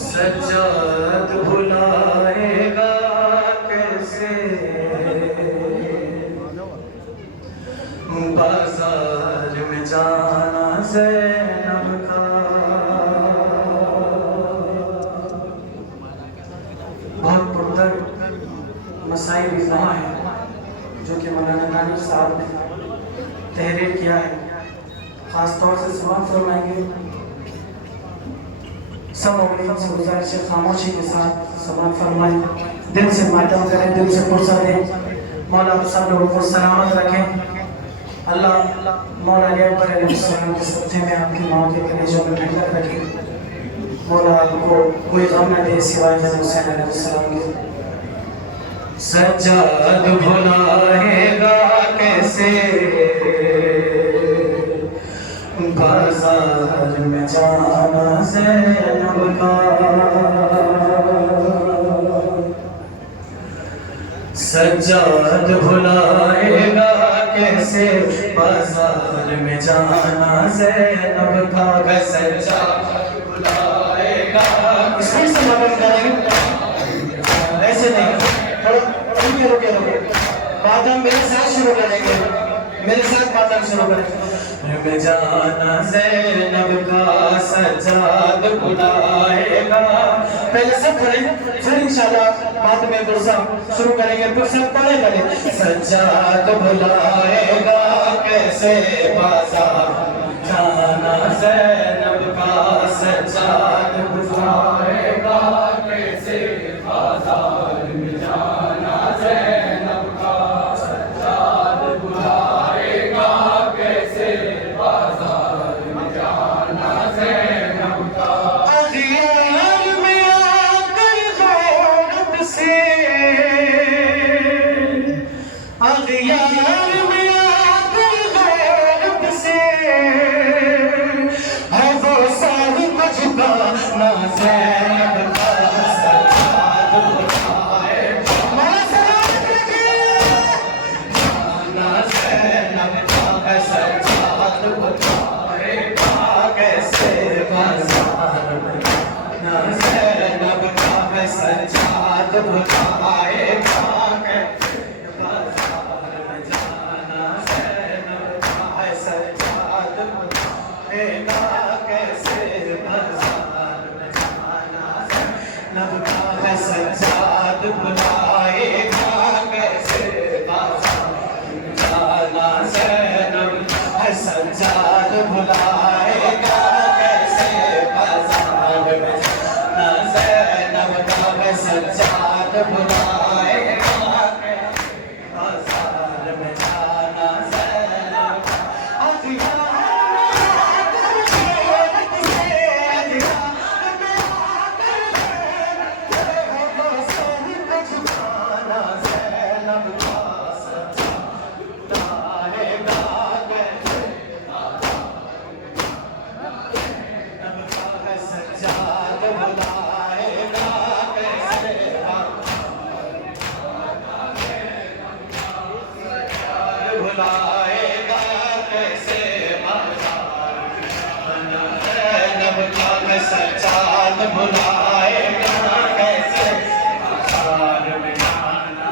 सज्जाद भुलाएगा कैसे बाजार में जाना ज़ैनब का। बहुत पुरदर्द मसाइल वहाँ है जो कि मौलाना नानी साहब ने तहरीर किया है, ख़ास तौर से समाप्त फरमाएंगे। सब मौलवियों से गुजारिश है खामोशी के साथ समाप्त फरमाएं, दिल से मातम करें, दिल से पुरसा दें। मौला आप सब लोगों को सलामत रखें। अल्लाह मौला अली अकबर अलैहिस्सलाम के सत्ते में आपकी माँ के कलेजों में ठंडक रखे। मौला आपको कोई गम न दे सिवाय हुसैन अलैहिस्सलाम के। सज्जाद भुलाएगा कैसे बाजार में जाना ज़ैनब का। सज्जाद भुलाएगा कैसे बाजार में जाना ज़ैनब का। सज्जाद भुलाएगा इसमें से मदद करेंगे, ऐसे नहीं, थोड़ा रुके बात हम मेरे साथ शुरू करेंगे, मेरे साथ बात हम शुरू करेंगे। में जाना ज़ैनब का सज्जाद बुलाएगा। पहले सब पढ़ें, फिर इंशाल्लाह बाद में दुर्सा शुरू करेंगे, फिर सब पढ़े करें। सज्जाद बुलाएगा कैसे बाजार जाना ज़ैनब का। सज्जाद बुलाएगा कैसे बाजार में जाना ज़ैनब का। सज्जाद बुलाएगा कैसे बाजार में जाना ज़ैनब का। अग़ियार में आकर ग़ौरत से, अग़ियार में आकर ग़ौरत से है वो सारी मजबा ना ज़ैनब का। सज्जाद बुलाएगा जाना ज़ैनब का। सज्जाद बुलाएगा कैसे बाजार में जाना ज़ैनब का। सज्जाद बुलाएगा कैसे बाजार में जाना ज़ैनब का। सज्जाद बुलाएगा कैसे बाजार में जाना ज़ैनब का। सज्जाद बुलाएगा कैसे बाजार में जाना ज़ैनब का। सज्जाद बुलाएगा कैसे बाजार में जाना ज़ैनब का। सज्जाद बुलाएगा कैसे बाजार में जाना ज़ैनब का। बुलाएगा कैसे बाजार ज़ैनब का सज्जाद बुलाएगा कैसे बाजार में जाना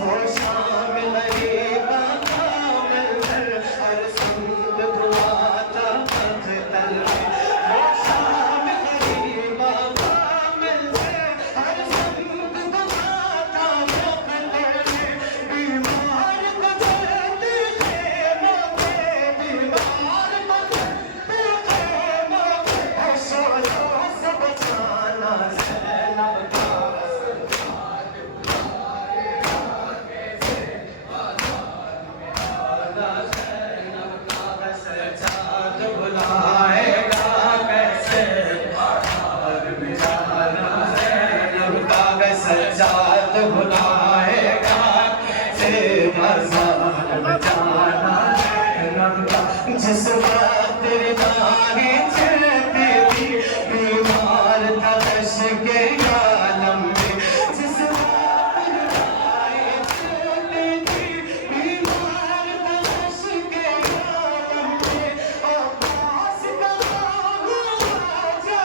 वो शामिल गरीबा कामिल हर संग दुआता पत्थर वो शामिल गरीबा कामिल हर संग दुआता पत्थर बीमार बदलते मोते बीमार बदलते मोते ऐशों से बचाना ज़ैनब का सज्जाद बुलाएगा कैसे बाजार में जाना ज़ैनब का सज्जाद बुलाएगा कैसे बाजार में जाना ज़ैनब का जिस बात रिदारी चलती थी बीमार था दश के आलम में जिस बात रिदारी चलती थी बीमार था दश के आलम में अब्बास का नाम राजा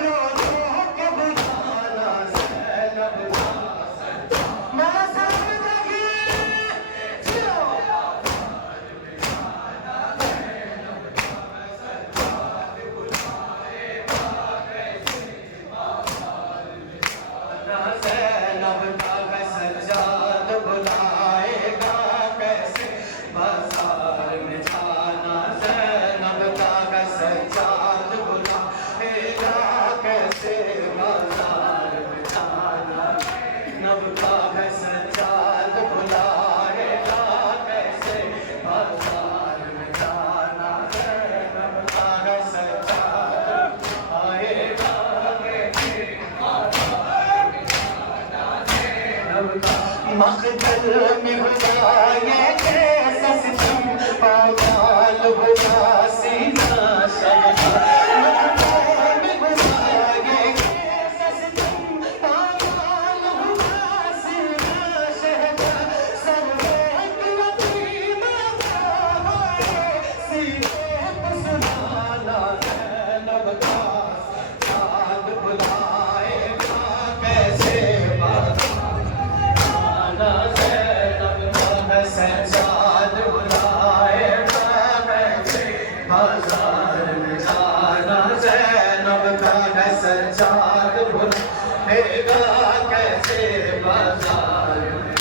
रो रो के बुलाना ज़ैनब का मेरा साथ लगे ज़ैनब का सज्जाद बुलाएगा कैसे बाजार में जाना ज़ैनब का सज्जाद बुलाएगा कैसे बाजार में जाना ज़ैनब का सज्जाद बुलाएगा कैसे बाजार में जाना ज़ैनब का सज्जाद आएगा मखदल में बुलाए कैसा सितम पामाल बुला सीना शहदा मखदल में बुलाए कैसा सितम पामाल बुला सीना शहदा सर्वे यतीमा है सीने पे सुनाना ज़ैनब का सज्जाद बुलाएगा कैसे सज्जाद बुलाएगा कैसे बाजार में जाना ज़ैनब का सज्जाद बुलाएगा कैसे बाजार में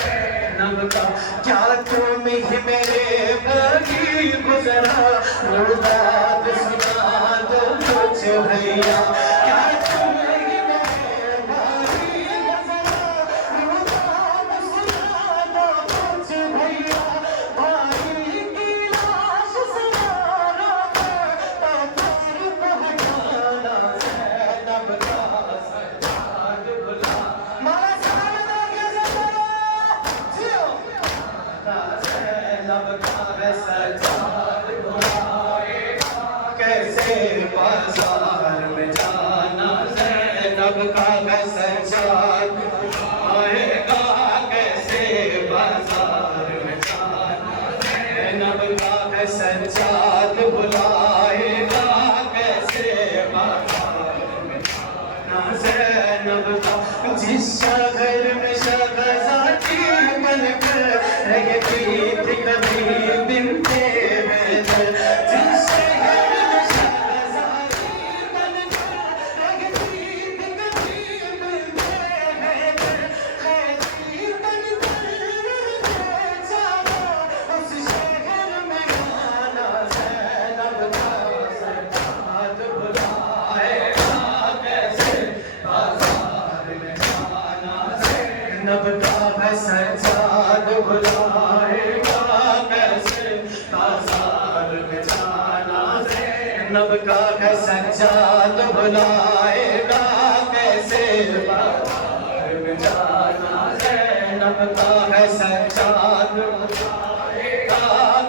ज़ैनब का क्या तुम ही मेरे बगी गुजरा रुबाब सुना दो कुछ भैया क्या तुम ही मेरे बगी गुजरा रुबाब सुना दो कुछ भैया भाई की लाश सवारा पत्थर पहुंचाना ज़ैनब का सज्जाद बुला मारा सामने आगे जियो ज़ैनब का सज्जाद बुलाएगा कैसे बाजार में जाना ज़ैनब का सज्जाद बुलाएगा कैसे बाजार में जाना ज़ैनब का सज्जाद बुलाएगा कैसे बाजार में जाना ज़ैनब का जिस शहर में शहज़ादी बनकर रहती थी कभी बिनते हैदर जिस शहर में शहज़ादी बनकर रहती थी कभी बिनते हैदर खैदी बनकर जाना उस शहर में गाना ज़ैनब का सज्जाद बुलाएगा कैसे बाजार में जाना ज़ैनब का सज्जाद बुलाएगा कैसे बाजार में जाना ज़ैनब का सज्जाद बुलाएगा कैसे बाजार में जाना ज़ैनब का सज्जाद बुलाएगा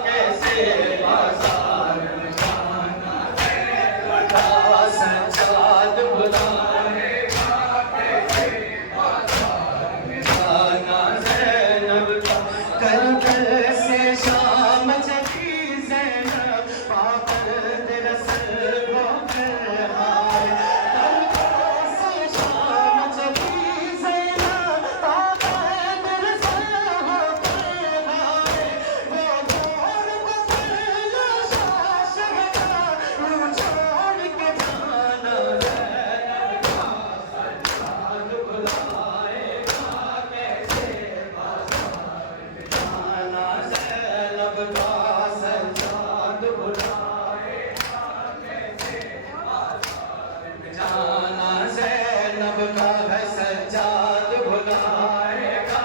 कैसे बाजार में जाना ज़ैनब का सज्जाद बुलाएगा कैसे बाजार में जाना ज़ैनब का करबल से शाम चली ज़ैनब पाकर दिरस हो कर हाय करबल से शाम चली ज़ैनब पाकर दिरस हो कर हाय वो छोड़ को पहला शहदा वो छोड़ के जाना ज़ैनब का सज्जाद बुलाएगा कैसे जाना ज़ैनब का सज्जाद बुलाएगा कैसे जाना ज़ैनब का है सज्जाद बुलाएगा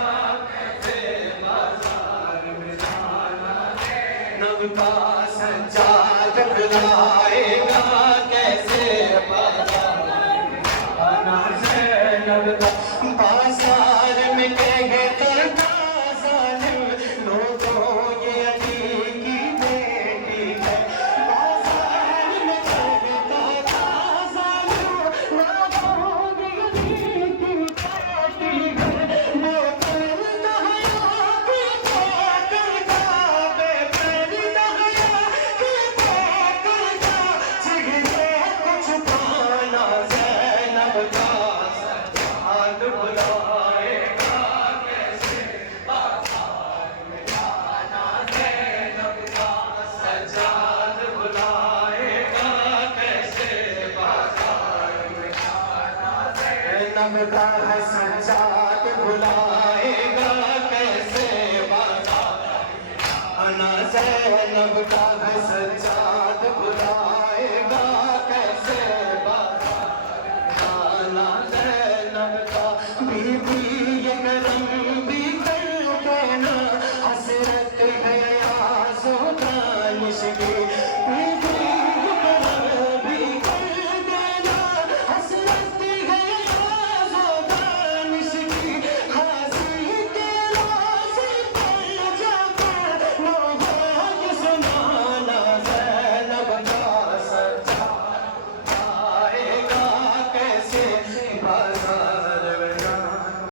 कैसे बाजार में जाना ज़ैनब का सज्जाद बुलाएगा कैसे बाजार में जाना ज़ैनब का बाजार में कहता था ज़ालिम लोगों ये अली की बेटी है बाजार में कहता था ज़ालिम लोगों ये अली की बेटी है वो करता हया की करता बेपरदा हया की करता चेहरे को छुपाना ज़ैनब का सज्जाद बुलाएगा कैसे बाजार में जाना ज़ैनब का सज्जाद बुलाएगा कैसे बाजार में जाना ज़ैनब का है सज्जाद बुलाएगा कैसे बाजार आना ज़ैनब का है सज्जाद बुलाएगा कैसे